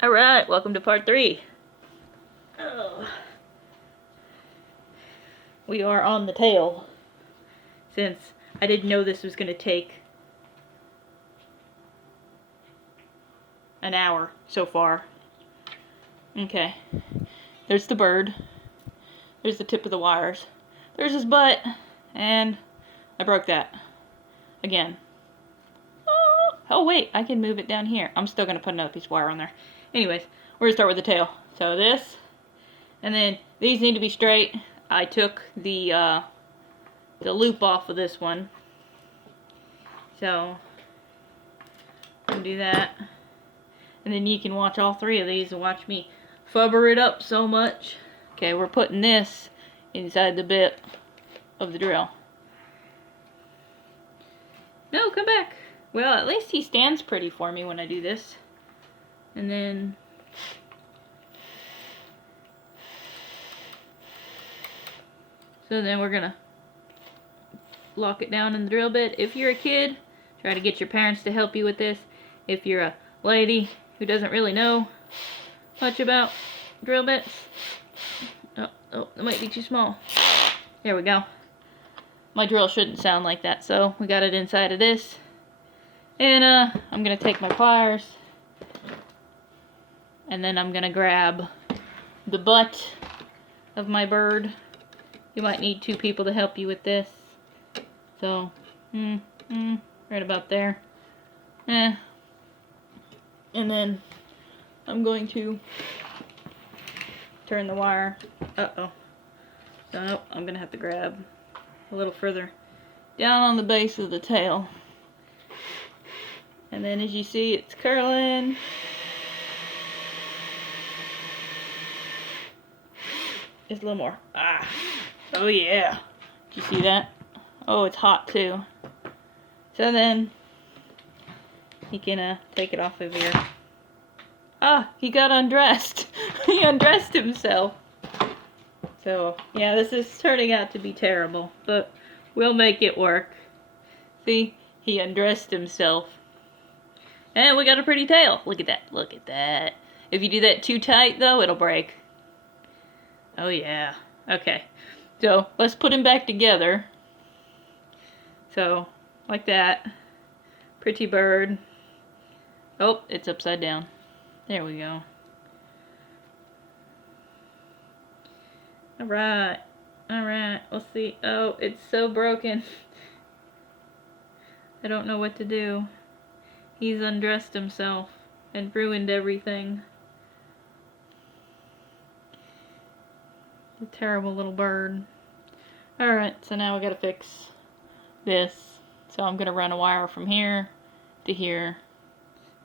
Alright, welcome to part 3. Oh. We are on the tail, since I didn't know this was going to take an hour so far. Okay, there's the bird, there's the tip of the wires, there's his butt, and I broke that again. Oh wait, I can move it down here. I'm still going to put another piece of wire on there. Anyways, we're going to start with the tail. So this, and then these need to be straight. I took the loop off of this one. So, I'm going to do that. And then you can watch all 3 of these and watch me fubber it up so much. Okay, we're putting this inside the bit of the drill. No, come back. Well, at least he stands pretty for me when I do this. And then so then we're gonna lock it down in the drill bit. If you're a kid, try to get your parents to help you with this. If you're a lady who doesn't really know much about drill bits, oh, it might be too small. There we go. My drill shouldn't sound like that, so we got it inside of this. And I'm gonna take my pliers, and then I'm gonna grab the butt of my bird. You might need 2 people to help you with this. So, right about there. And then I'm going to turn the wire. Uh-oh. So I'm gonna have to grab a little further down on the base of the tail. And then as you see, it's curling. Just a little more. Ah. Oh yeah. Did you see that? Oh, it's hot too. So then you can take it off of here. Ah, he got undressed. He undressed himself. So, yeah, this is turning out to be terrible, but we'll make it work. See? He undressed himself. And we got a pretty tail. Look at that. Look at that. If you do that too tight, though, it'll break. Oh, yeah. Okay. So, let's put him back together. So, like that. Pretty bird. Oh, it's upside down. There we go. Alright. Alright. Let's see. Oh, it's so broken. I don't know what to do. He's undressed himself and ruined everything. A terrible little bird. Alright, so now we gotta fix this. So I'm gonna run a wire from here to here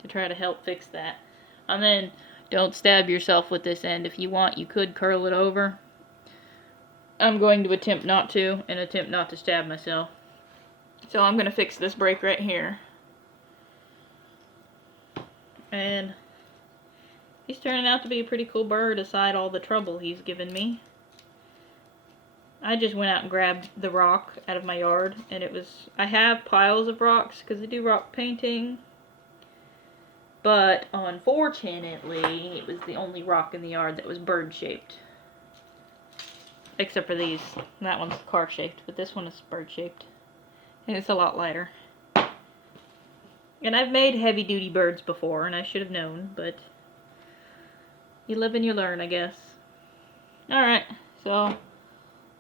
to try to help fix that. And then don't stab yourself with this end. If you want, you could curl it over. I'm going to attempt not to, and attempt not to stab myself. So I'm gonna fix this break right here. And he's turning out to be a pretty cool bird aside all the trouble he's given me. I just went out and grabbed the rock out of my yard, and I have piles of rocks because I do rock painting. But unfortunately, it was the only rock in the yard that was bird shaped. Except for these. That one's car shaped, but this one is bird shaped. And it's a lot lighter. And I've made heavy duty birds before, and I should have known, but you live and you learn, I guess. Alright, so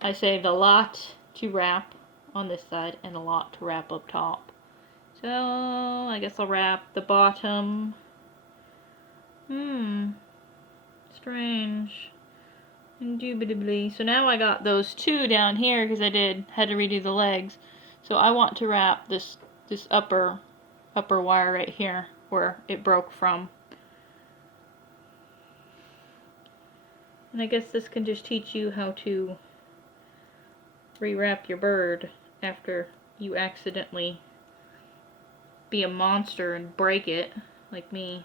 I saved a lot to wrap on this side and a lot to wrap up top. So I guess I'll wrap the bottom. Strange. Indubitably. So now I got those 2 down here because I had to redo the legs. So I want to wrap this upper wire right here where it broke from. And I guess this can just teach you how to rewrap your bird after you accidentally be a monster and break it, like me.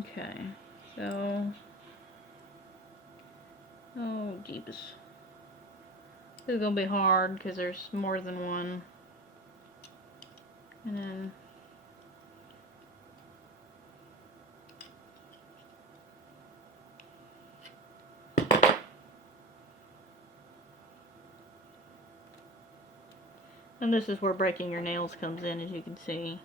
Okay, so... Oh, jeebus. This is gonna be hard because there's more than one. And then And this is where breaking your nails comes in, as you can see.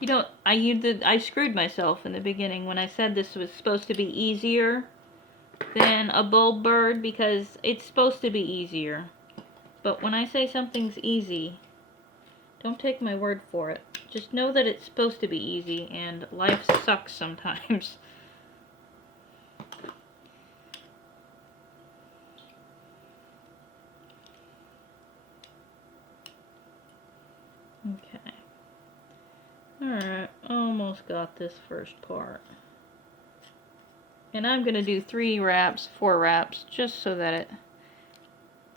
You know, I screwed myself in the beginning when I said this was supposed to be easier than a bulb bird, because it's supposed to be easier. But when I say something's easy, don't take my word for it. Just know that it's supposed to be easy, and life sucks sometimes. Okay. Alright, almost got this first part. And I'm going to do 3 wraps, 4 wraps, just so that it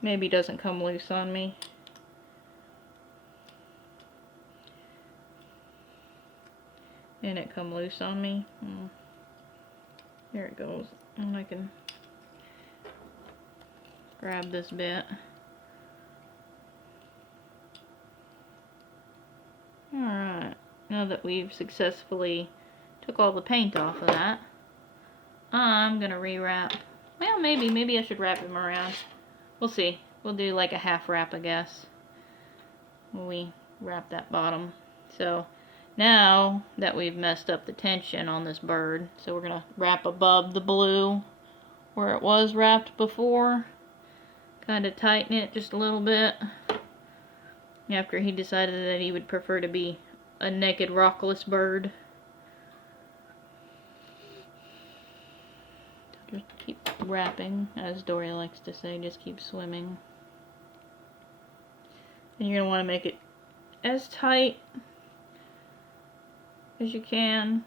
maybe doesn't come loose on me. And it come loose on me. There it goes. And I can grab this bit. Alright, now that we've successfully took all the paint off of that, I'm gonna rewrap. Well, maybe I should wrap him around. We'll see. We'll do like a half wrap, I guess, when we wrap that bottom. So now that we've messed up the tension on this bird, so we're gonna wrap above the blue where it was wrapped before. Kind of tighten it just a little bit. After he decided that he would prefer to be a naked rockless bird. Just keep wrapping, as Dory likes to say, just keep swimming. And you're going to want to make it as tight as you can.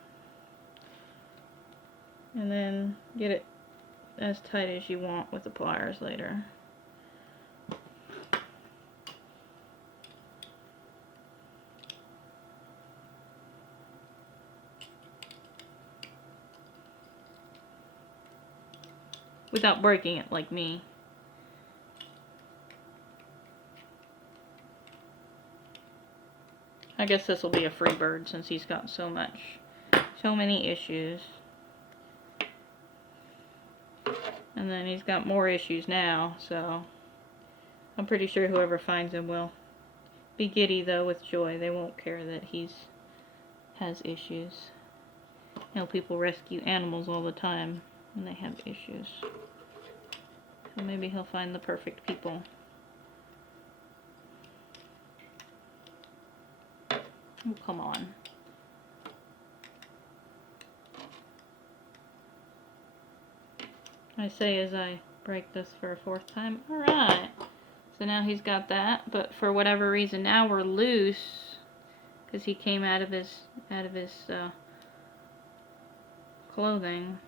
And then get it as tight as you want with the pliers later. Without breaking it like me. I guess this will be a free bird since he's got so many issues. And then he's got more issues now, so I'm pretty sure whoever finds him will be giddy though with joy. They won't care that has issues. You know, people rescue animals all the time when they have issues. So maybe he'll find the perfect people. Oh, come on. I say as I break this for a 4th time. Alright. So now he's got that, but for whatever reason now we're loose because he came out of his clothing.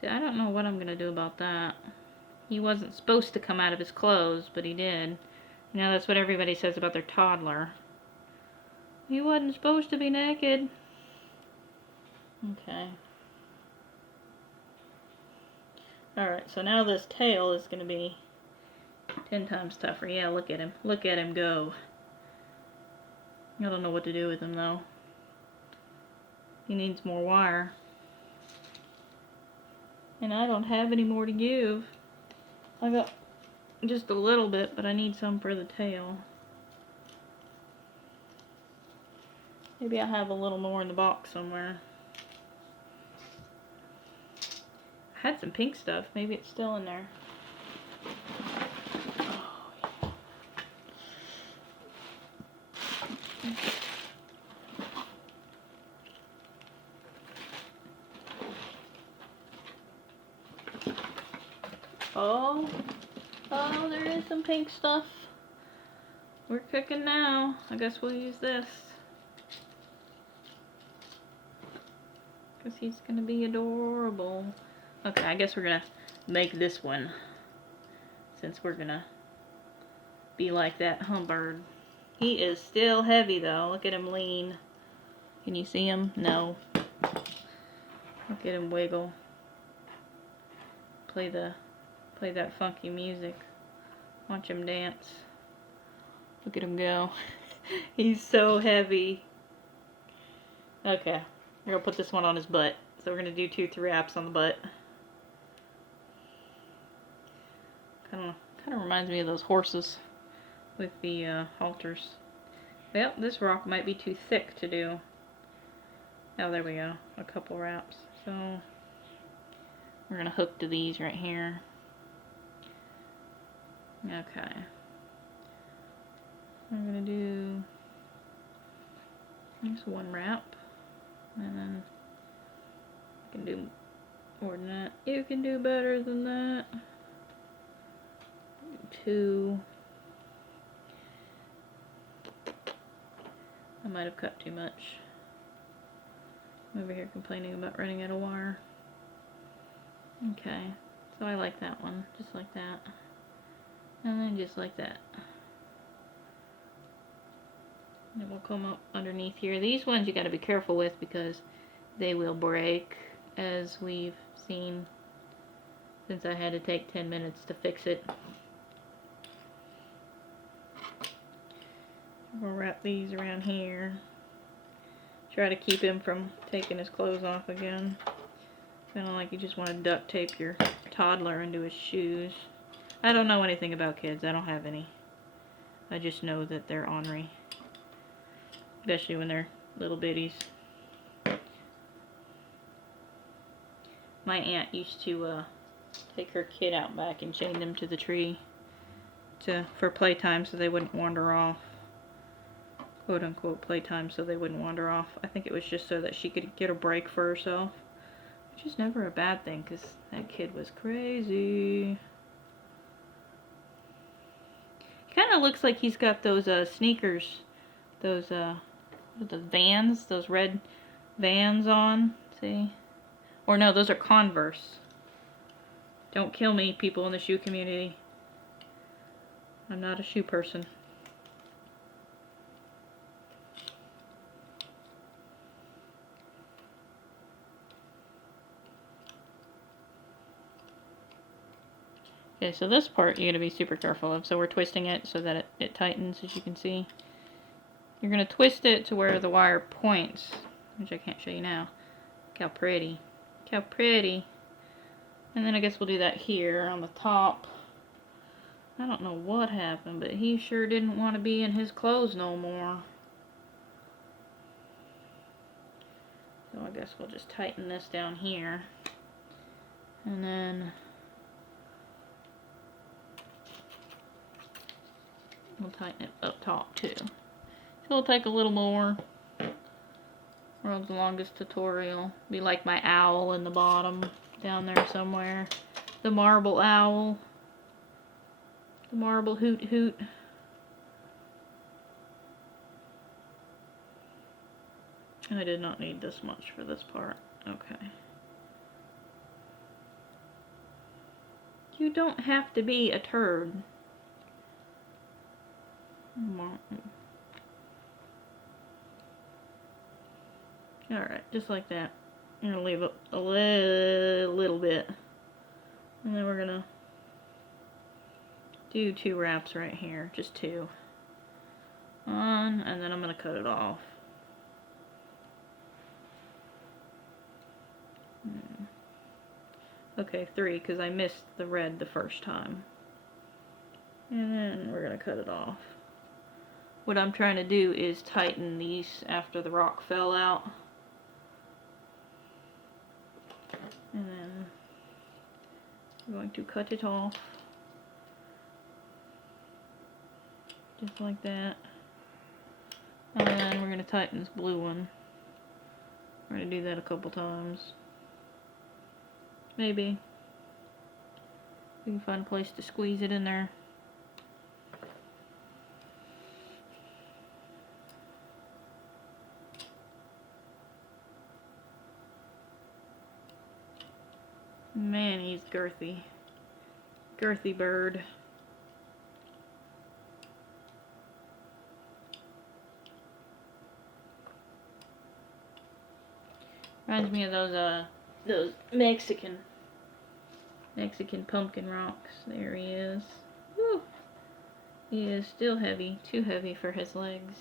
See, I don't know what I'm going to do about that. He wasn't supposed to come out of his clothes, but he did. You know, that's what everybody says about their toddler. He wasn't supposed to be naked. Okay. Alright, so now this tail is going to be 10 times tougher. Yeah, look at him. Look at him go. I don't know what to do with him, though. He needs more wire. And I don't have any more to give. I got just a little bit, but I need some for the tail. Maybe I have a little more in the box somewhere. I had some pink stuff. Maybe it's still in there. Oh, there is some pink stuff. We're cooking now. I guess we'll use this. Because he's going to be adorable. Okay, I guess we're going to make this one. Since we're going to be like that humbird. He is still heavy though. Look at him lean. Can you see him? No. Look at him wiggle. Play that funky music. Watch him dance. Look at him go. He's so heavy. Okay, we're gonna put this one on his butt. So we're gonna do 2 wraps on the butt. Kind of reminds me of those horses with the halters. Well, this rock might be too thick to do. Oh, there we go. A couple wraps. So we're gonna hook to these right here. Okay. I'm gonna do just 1 wrap, and then I can do more than that. You can do better than that. 2. I might have cut too much. I'm over here complaining about running out of wire. Okay, so I like that one, just like that. And then just like that. And it will come up underneath here. These ones you gotta be careful with because they will break, as we've seen, since I had to take 10 minutes to fix it. We'll wrap these around here. Try to keep him from taking his clothes off again. Kind of like you just want to duct tape your toddler into his shoes. I don't know anything about kids. I don't have any. I just know that they're ornery. Especially when they're little bitties. My aunt used to take her kid out back and chain them to the tree for playtime so they wouldn't wander off. Quote unquote playtime so they wouldn't wander off. I think it was just so that she could get a break for herself. Which is never a bad thing because that kid was crazy. He kind of looks like he's got those sneakers. Those the Vans, those red Vans on. See? Or no, those are Converse. Don't kill me, people in the shoe community. I'm not a shoe person. Okay, so this part you're going to be super careful of. So we're twisting it so that it tightens, as you can see. You're going to twist it to where the wire points, which I can't show you now. Look how pretty. Look how pretty. And then I guess we'll do that here on the top. I don't know what happened, but he sure didn't want to be in his clothes no more. So I guess we'll just tighten this down here. And then we'll tighten it up top too. So it'll take a little more. World's longest tutorial. Be like my owl in the bottom down there somewhere. The marble owl. The marble hoot hoot. I did not need this much for this part. Okay. You don't have to be a turd. Alright, just like that. I'm going to leave a little bit. And then we're going to do 2 wraps right here. Just 2. On, and then I'm going to cut it off. Okay, 3, because I missed the red the first time. And then we're going to cut it off. What I'm trying to do is tighten these after the rock fell out. And then I'm going to cut it off. Just like that. And then we're going to tighten this blue one. We're going to do that a couple times. Maybe. We can find a place to squeeze it in there. Man, he's girthy. Girthy bird. Reminds me of those Mexican pumpkin rocks. There he is. Woo! He is still heavy. Too heavy for his legs.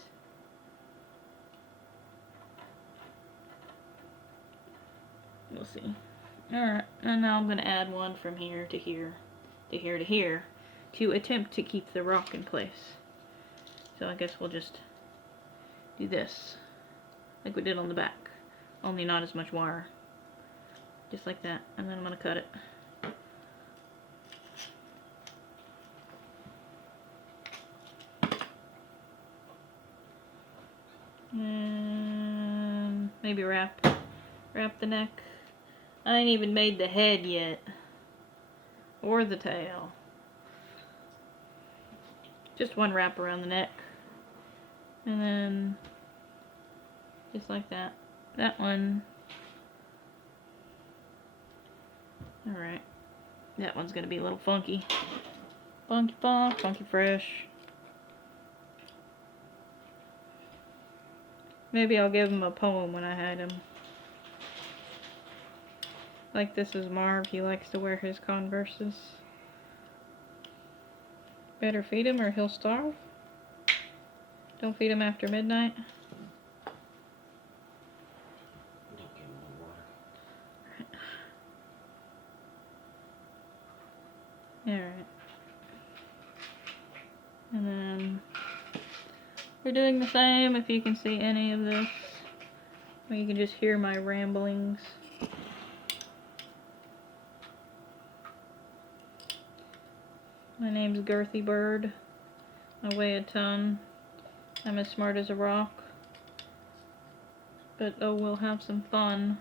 We'll see. Alright, and now I'm going to add one from here to here, to here to here, to attempt to keep the rock in place. So I guess we'll just do this, like we did on the back, only not as much wire. Just like that, and then I'm going to cut it. And maybe wrap the neck. I ain't even made the head yet, or the tail. Just one wrap around the neck, and then just like that. That one. Alright, that one's gonna be a little funky. Funky funk, funky fresh. Maybe I'll give him a poem when I had him. Like this is Marv, he likes to wear his Converses. Better feed him or he'll starve. Don't feed him after midnight. Don't give him no water. Alright. And then we're doing the same if you can see any of this. Or you can just hear my ramblings. My name's Girthy Bird. I weigh a ton. I'm as smart as a rock. But oh, we'll have some fun.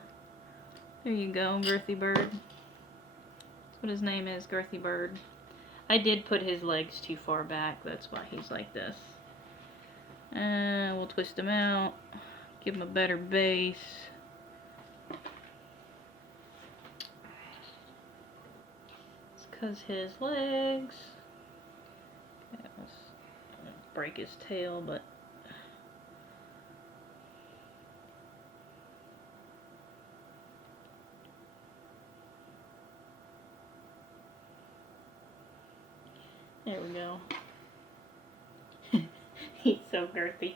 There you go, Girthy Bird. That's what his name is, Girthy Bird. I did put his legs too far back, that's why he's like this. And we'll twist him out, give him a better base. It's because his legs. Yeah, let's break his tail, but there we go. He's so girthy.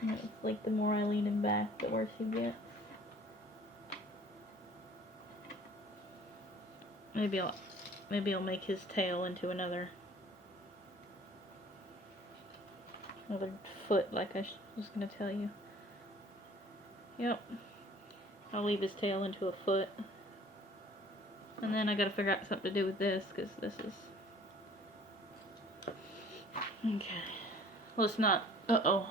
And it's like the more I lean him back, the worse he gets. Maybe I'll make his tail into another foot, like I was gonna tell you. Yep. I'll leave his tail into a foot. And then I gotta figure out something to do with this, because this is... Okay. Let's not... Uh-oh.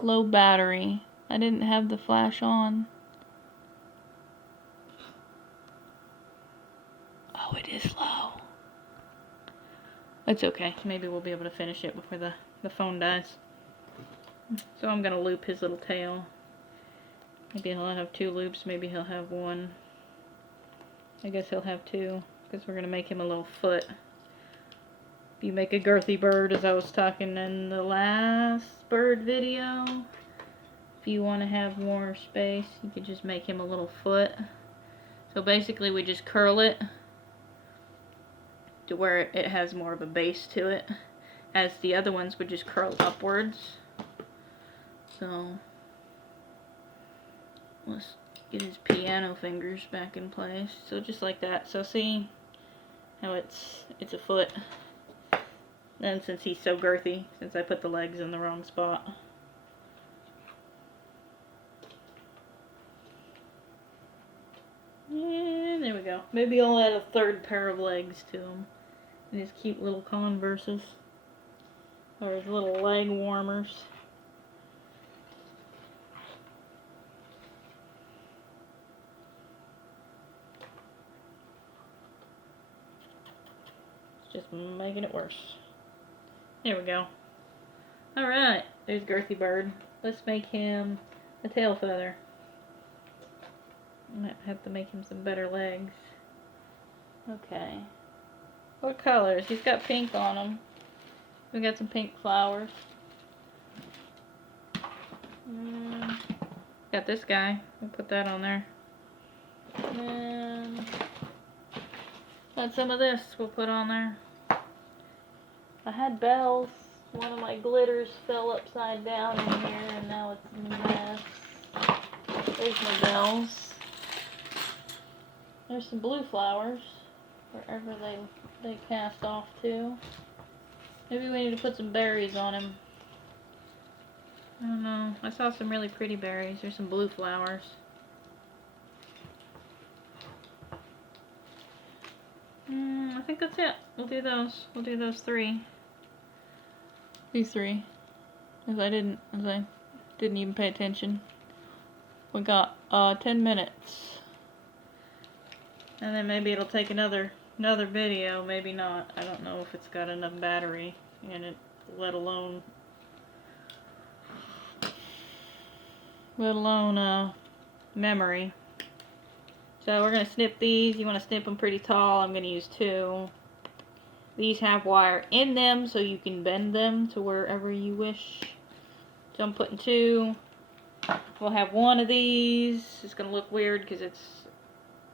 Low battery. I didn't have the flash on. Oh, it is low. It's okay. Maybe we'll be able to finish it before the phone dies. So I'm gonna loop his little tail. Maybe he'll have 2 loops. Maybe he'll have 1. I guess he'll have 2, because we're going to make him a little foot. If you make a girthy bird, as I was talking in the last bird video, if you want to have more space, you could just make him a little foot. So basically we just curl it to where it has more of a base to it, as the other ones would just curl upwards. So let's get his piano fingers back in place. So just like that. So see how it's a foot. Then since he's so girthy, since I put the legs in the wrong spot. And there we go. Maybe I'll add a 3rd pair of legs to him. And his cute little Converses. Or his little leg warmers. Just making it worse. There we go. Alright, there's Girthy Bird. Let's make him a tail feather. I might have to make him some better legs. Okay. What colors? He's got pink on him. We got some pink flowers. Got this guy. We'll put that on there. And got some of this we'll put on there. I had bells. One of my glitters fell upside down in here and now it's a mess. There's my bells. There's some blue flowers, wherever they cast off to. Maybe we need to put some berries on him. I don't know. I saw some really pretty berries. There's some blue flowers. I think that's it. We'll do those. We'll do those 3. These 3. As I didn't even pay attention. We got 10 minutes. And then maybe it'll take another video, maybe not. I don't know if it's got enough battery in it, let alone memory. So we're going to snip these. You want to snip them pretty tall. I'm going to use 2. These have wire in them, so you can bend them to wherever you wish. So I'm putting 2. We'll have 1 of these. It's going to look weird because it's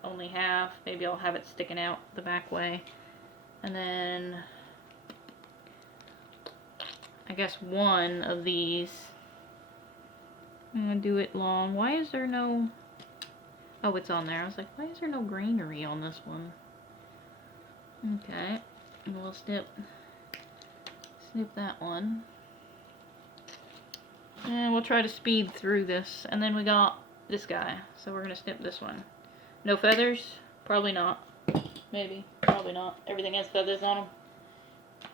only half. Maybe I'll have it sticking out the back way. And then I guess 1 of these. I'm going to do it long. Why is there no... Oh, it's on there. I was like, why is there no greenery on this one? Okay. And we'll snip that one. And we'll try to speed through this. And then we got this guy. So we're going to snip this one. No feathers? Probably not. Maybe. Probably not. Everything has feathers on them.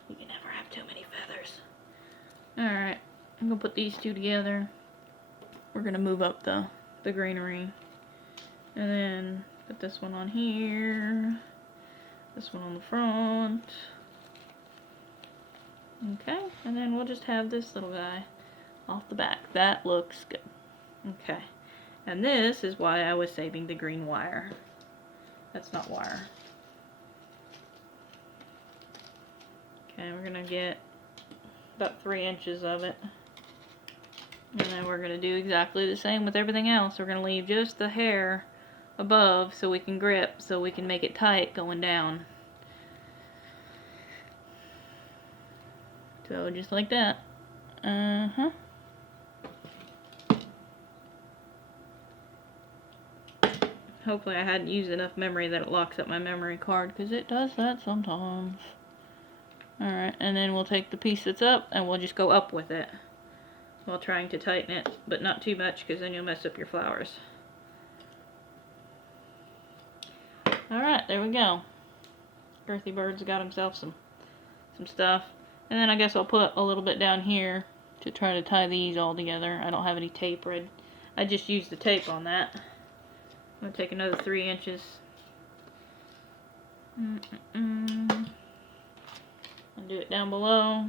You can never have too many feathers. Alright. I'm going to put these 2 together. We're going to move up the greenery. And then put this one on here. This one on the front. Okay. And then we'll just have this little guy off the back. That looks good. Okay. And this is why I was saving the green wire. That's not wire. Okay, we're going to get about 3 inches of it. And then we're going to do exactly the same with everything else. We're going to leave just the hair above so we can grip, so we can make it tight going down. So just like that. Hopefully I hadn't used enough memory that it locks up my memory card, because it does that sometimes. Alright, and then we'll take the piece that's up and we'll just go up with it while trying to tighten it, but not too much because then you'll mess up your flowers. Alright, there we go. Girthy Bird's got himself some stuff. And then I guess I'll put a little bit down here to try to tie these all together. I don't have any tape ready. I just used the tape on that. I'm going to take another 3 inches. And do it down below.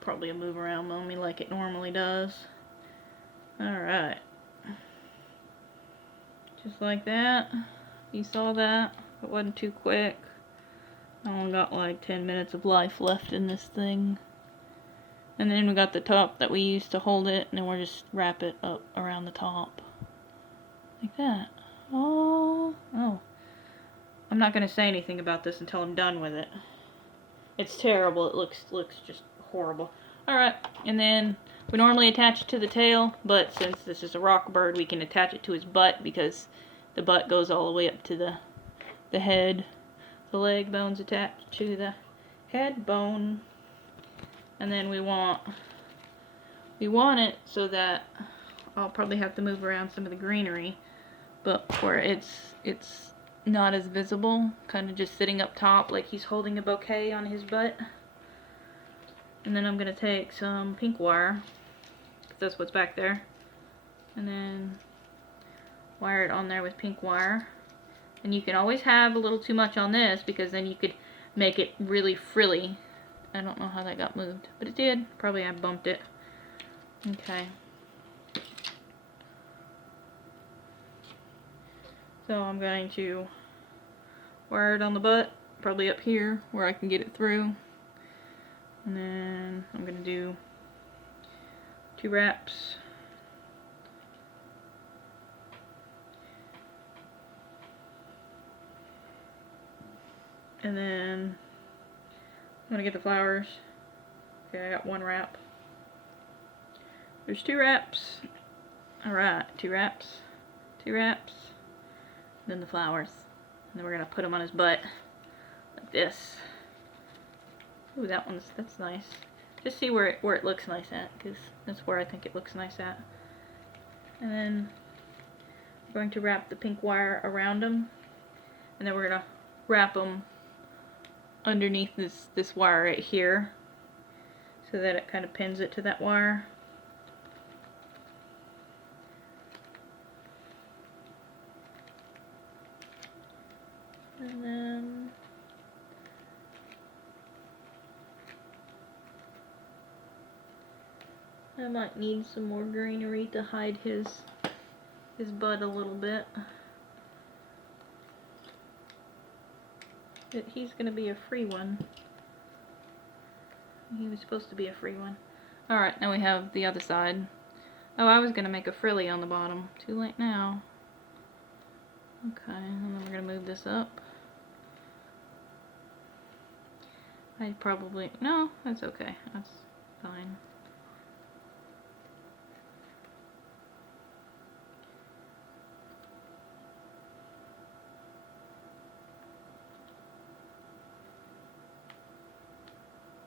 Probably a move around mommy like it normally does. Alright. Just like that. You saw that? It wasn't too quick. I only got like 10 minutes of life left in this thing. And then we got the top that we used to hold it, and then we'll just wrap it up around the top. Like that. Oh. I'm not going to say anything about this until I'm done with it. It's terrible. It looks just horrible. Alright, and then we normally attach it to the tail, but since this is a rock bird, we can attach it to his butt because the butt goes all the way up to the head. The leg bone's attached to the head bone. And then we want it so that I'll probably have to move around some of the greenery, but where it's not as visible, kind of just sitting up top like he's holding a bouquet on his butt. And then I'm going to take some pink wire, because that's what's back there, and then wire it on there with pink wire. And you can always have a little too much on this, because then you could make it really frilly. I don't know how that got moved, but it did. Probably I bumped it. Okay. So I'm going to wire it on the butt, probably up here where I can get it through. And then I'm going to do 2 wraps. And then I'm gonna get the flowers. Okay, I got one wrap. There's 2 wraps. Alright, 2 wraps. 2 wraps. Then the flowers. And then we're gonna put them on his butt. Like this. Ooh, that's nice. Just see where it looks nice at, because that's where I think it looks nice at. And then I'm going to wrap the pink wire around them. And then we're gonna wrap them underneath this wire right here, so that it kind of pins it to that wire. And then I might need some more greenery to hide his bud a little bit. But he's gonna be a free one. He was supposed to be a free one. Alright, now we have the other side. Oh, I was gonna make a frilly on the bottom. Too late now. Okay, and then we're gonna move this up. No, that's okay. That's fine.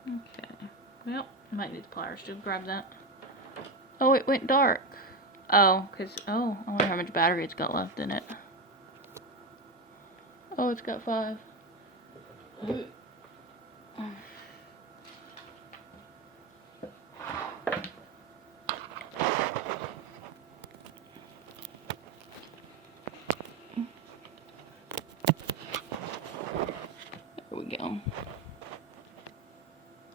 Okay. Well, I might need the pliers to grab that. Oh, it went dark. Oh, I wonder how much battery it's got left in it. Oh, it's got 5. There we go.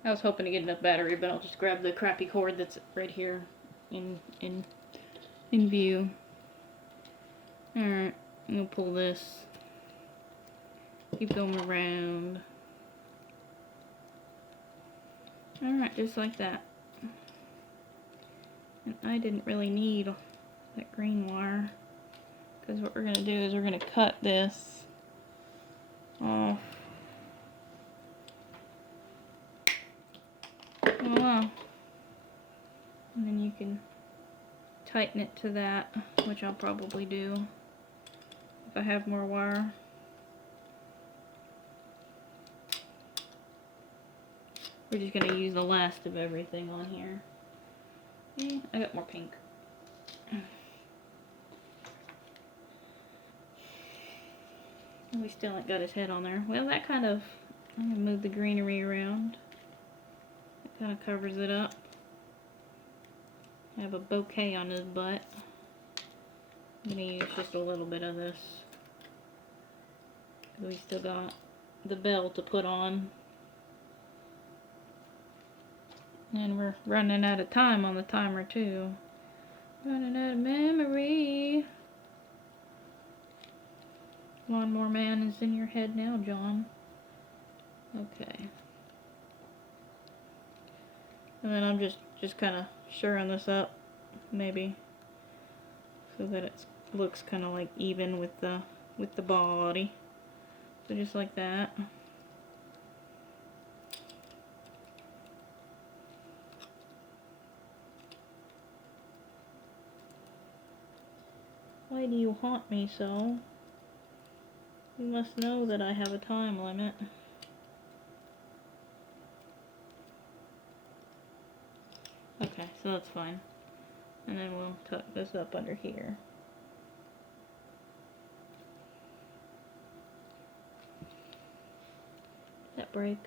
I was hoping to get enough battery, but I'll just grab the crappy cord that's right here in view. Alright, I'm gonna pull this. Keep going around. Alright, just like that. And I didn't really need that green wire, because what we're gonna do is we're gonna cut this off. Voila. And then you can tighten it to that, which I'll probably do if I have more wire. We're just going to use the last of everything on here. I got more pink. We still ain't got his head on there. Well, that kind of, I'm going to move the greenery around. It kind of covers it up. I have a bouquet on his butt. I'm going to use just a little bit of this. We still got the bell to put on. And we're running out of time on the timer too. Running out of memory. Lawnmower Man is in your head now, John. Okay. And then I'm just kind of shoring this up, maybe, so that it looks kind of like even with the body. So just like that. Why do you haunt me so? You must know that I have a time limit. Okay, so that's fine. And then we'll tuck this up under here. That break.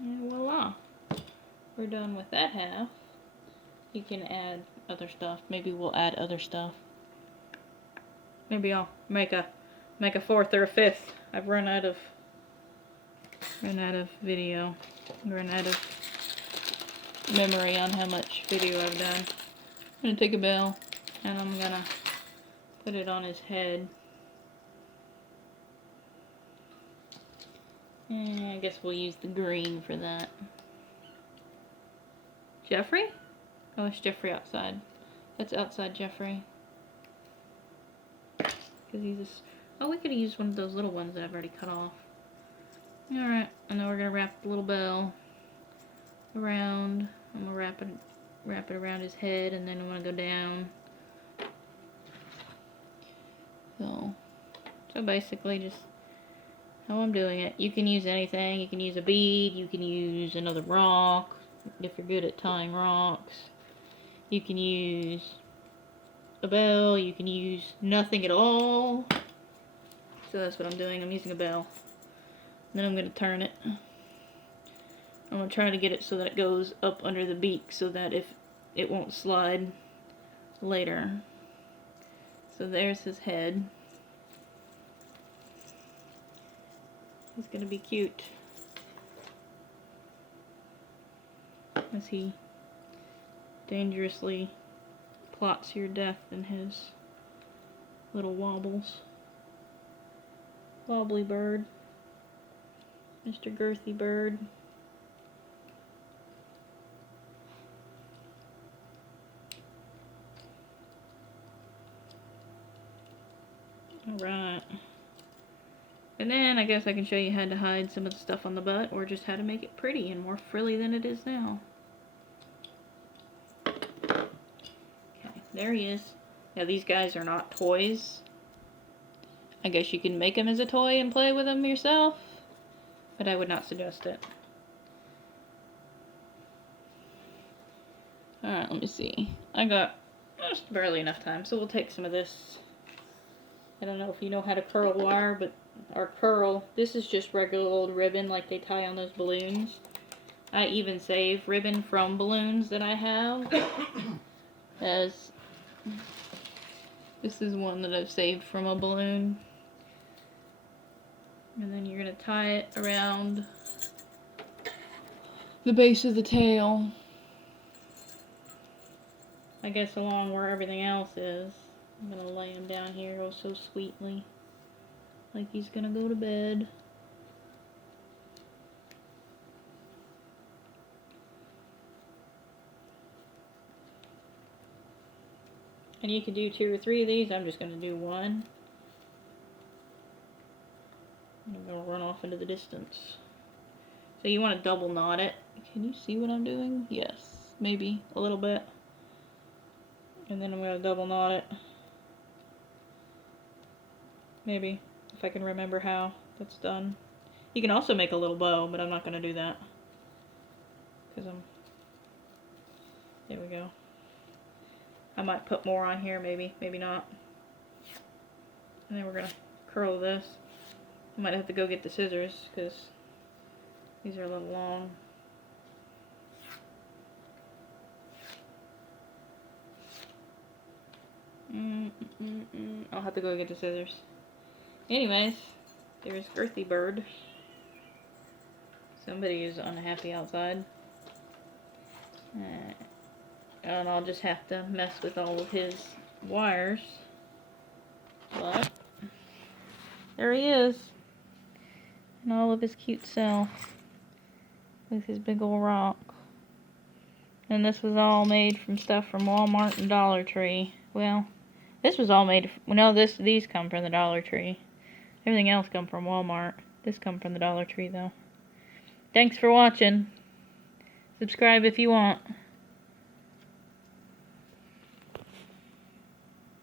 And voila. We're done with that half. You can add other stuff. Maybe we'll add other stuff. Maybe I'll make a 4th or a 5th. I've run out of video. Run out of memory on how much video I've done. I'm gonna take a bell and I'm gonna put it on his head. And I guess we'll use the green for that. Jeffrey? Oh, it's Jeffrey outside. That's outside Jeffrey. Because he's just... Oh, we could have used one of those little ones that I've already cut off. Alright, and then we're going to wrap the little bell around. I'm going to wrap it around his head, and then I'm going to go down. So basically just how I'm doing it. You can use anything. You can use a bead. You can use another rock if you're good at tying rocks. You can use a bell. You can use nothing at all. So that's what I'm doing. I'm using a bell. Then I'm going to turn it. I'm going to try to get it so that it goes up under the beak so that if it won't slide later. So there's his head. He's going to be cute as he dangerously plots your death in his little wobbles. Wobbly bird. Mr. Girthy bird. Alright. And then I guess I can show you how to hide some of the stuff on the butt, or just how to make it pretty and more frilly than it is now. Okay, there he is. Now these guys are not toys. I guess you can make them as a toy and play with them yourself, but I would not suggest it. Alright, let me see. I got just barely enough time, so we'll take some of this. I don't know if you know how to curl wire, but this is just regular old ribbon like they tie on those balloons. I even save ribbon from balloons that I have. As this is one that I've saved from a balloon. And then you're going to tie it around the base of the tail. I guess along where everything else is. I'm going to lay him down here oh so sweetly. Like he's going to go to bed. And you can do 2 or 3 of these. I'm just going to do one. I'm going to run off into the distance. So you want to double knot it. Can you see what I'm doing? Yes, maybe a little bit. And then I'm going to double knot it. Maybe, if I can remember how that's done. You can also make a little bow, but I'm not going to do that. Because there we go. I might put more on here, maybe not. And then we're going to curl this. I might have to go get the scissors, because these are a little long. I'll have to go get the scissors. Anyways, there's Girthy bird. Somebody is unhappy outside. And I'll just have to mess with all of his wires. But there he is. In all of his cute self. With his big old rock. And this was all made from stuff from Walmart and Dollar Tree. Well, this was all made... No, these come from the Dollar Tree. Everything else come from Walmart. This come from the Dollar Tree, though. Thanks for watching. Subscribe if you want.